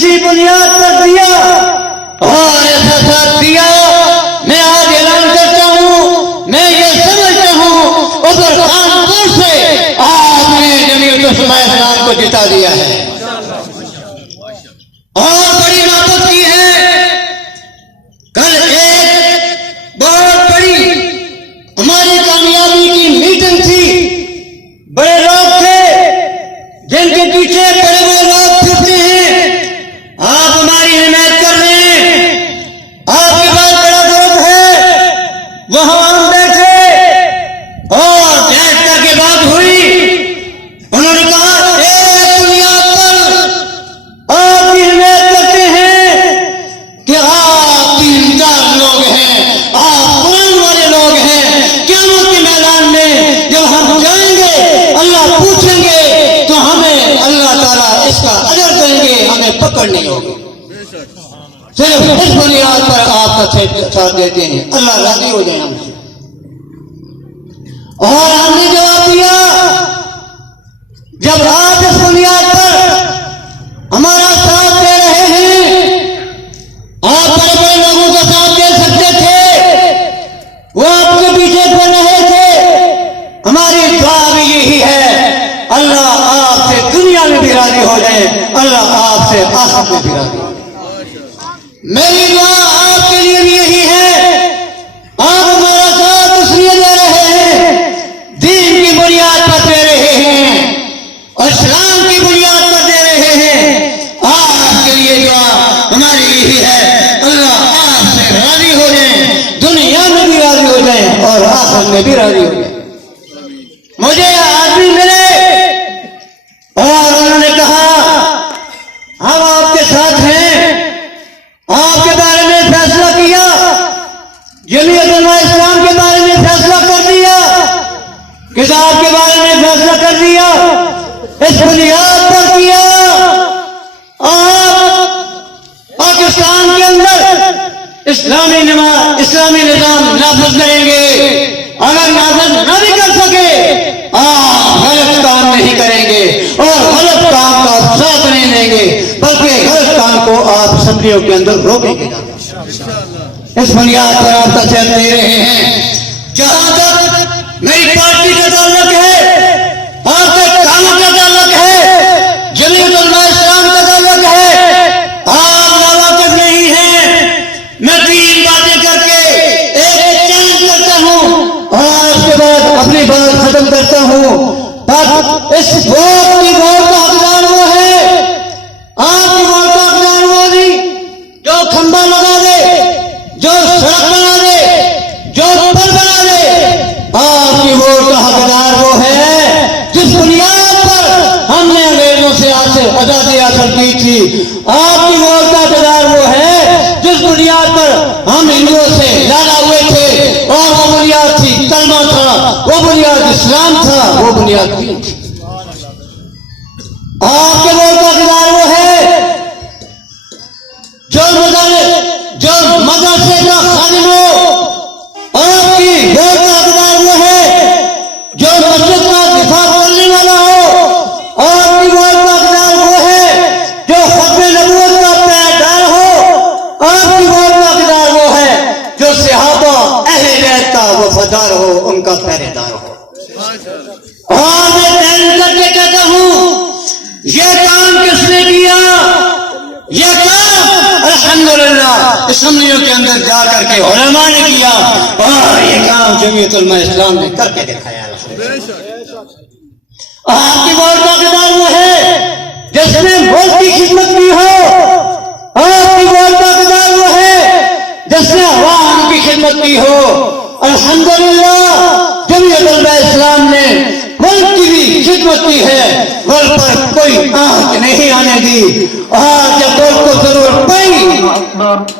اسی بنیاد پر دیا اور ایسا ساتھ دیا. میں آج اعلان کرتا ہوں, میں یہ سمجھتا ہوں ادھر کانپور سے آپ نے جمعیت علماء اسلام کو جتا دیا ہے اور بڑی محبت کی ہے. کل ایک بہت بڑی ہماری کامیابی کی میٹنگ تھی. بڑے لوگ تھے جن کے پیچھے بڑے بڑے لوگ پھرتے ہیں. آپ ہماری حمایت کر رہے ہیں, آپ کے پاس بڑا درد ہے. وہاں ہم بیٹھے اور بیٹھتا کے بات ہوئی. انہوں نے کہا ایک بنیاد پر آپ کی حمایت کرتے ہیں کہ آپ دیندار لوگ ہیں, آپ قرآن والے لوگ ہیں. قیامت کے میدان میں جب ہم جائیں گے اللہ پوچھیں گے تو ہمیں اللہ تعالیٰ اس کا اجر دیں گے, ہمیں پکڑ نہیں ہوگی. صرف اس بنیاد پر آپ کا ساتھ دیتے ہیں, اللہ راضی ہو جائے ہم سے. اور ہم نے جواب دیا جب آپ اس بنیاد پر ہمارا ساتھ دے رہے ہیں, آپ بڑے بڑے لوگوں کا ساتھ دے سکتے تھے, وہ آپ کے پیچھے پڑ رہے تھے. ہماری دعا بھی یہی ہے اللہ آپ سے دنیا میں بھی راضی ہو جائے, اللہ آپ سے آخرت میں بھی راضی ہو جائے. میری دعا آپ کے لیے بھی یہی ہے. آپ ہمارا ساتھ اس لیے دے رہے ہیں, دین کی بنیاد پر دے رہے ہیں, اسلام کی بنیاد پر دے رہے ہیں. آپ کے لیے دعا ہماری یہی ہے اللہ آپ سے راضی ہو جائیں, دنیا میں بھی راضی ہو جائیں اور آخرت میں بھی راضی ہو جائیں. مجھے آدمی ملے اور انہوں نے کہا ہم آپ کے ساتھ ہیں, آپ کے بارے میں فیصلہ کیا, جمعیت علماء اسلام کے بارے میں فیصلہ کر دیا, کتاب کے بارے میں فیصلہ کر دیا, اس بنیاد پر کیا آپ پاکستان کے اندر اسلامی نظام نافذ کریں گے. اگر نافذ نہ بھی کر سکے آپ غلط کام نہیں کریں گے اور غلط کام کا ساتھ نہیں دیں گے, بلکہ غلط کام کو آپ اسمبلیوں کے اندر روکیں گے. اس بنیاد پر آپ کا ساتھ دے رہے ہیں. جہاں تک میری پارٹی کا تعلق ہے, آپ کے کاموں کا تعلق ہے, جمعیت علماء اسلام کا تعلق ہے, آپ ناواقف نہیں ہیں. میں تین باتیں کر کے ایک چیلنج کرتا ہوں اور اس کے بعد اپنی بات ختم کرتا ہوں. اس ووٹ کی ووٹ کا حقدار وہ ہے, آپ کی ووٹ کا حقدار وہ نہیں جو کھمبا لگا دے, جو سڑک بنا دے, جو پل بنا دے. آپ کی ووٹ کا حقدار وہ ہے جس بنیاد پر ہم نے انگریزوں سے آزادی حاصل کی تھی. آپ کی ووٹ کا حقدار وہ ہے جس بنیاد پر ہم ہندوؤں سے لانا ہوئے تھے, اور وہ بنیاد تھی کلمہ تھا, وہ بنیاد اسلام تھا, وہ بنیاد دین تھی. آپ کے ووٹ کا حقدار وہ ہے جو مدرسے کا خادم ہو. آپ کی ووٹ کا حقدار وہ ہے جو مسجد کا دفاع کرنے والا ہو. آپ کی ووٹ کا حقدار وہ ہے جو ختم نبوت کا پیروکار ہو. آپ کی ووٹ کا حقدار وہ ہے جو صحابہ اہل بیت کا وفادار ہو, ان کا پہرے دار ہو. اور میں تعین کر کے کہتا ہوں یہ کام کس نے کیا؟ یہ کام الحمدللہ اسمبلیوں کے اندر جا کر کے علماء نے کیا, اور یہ کام جمعیت علماء اسلام نے کر کے دکھایا. آپ کی ووٹ کا حقدار وہ ہے جس نے ملک کی خدمت کی ہو. آپ کی ووٹ کا حقدار وہ ہے جس نے عوام کی خدمت کی ہو. الحمدللہ جمعیت علماء اسلام نے ملک کی بھی خدمت کی ہے, ملک پر کوئی آنچ نہیں آنے دی. اور جب ملک کو ضرورت پڑی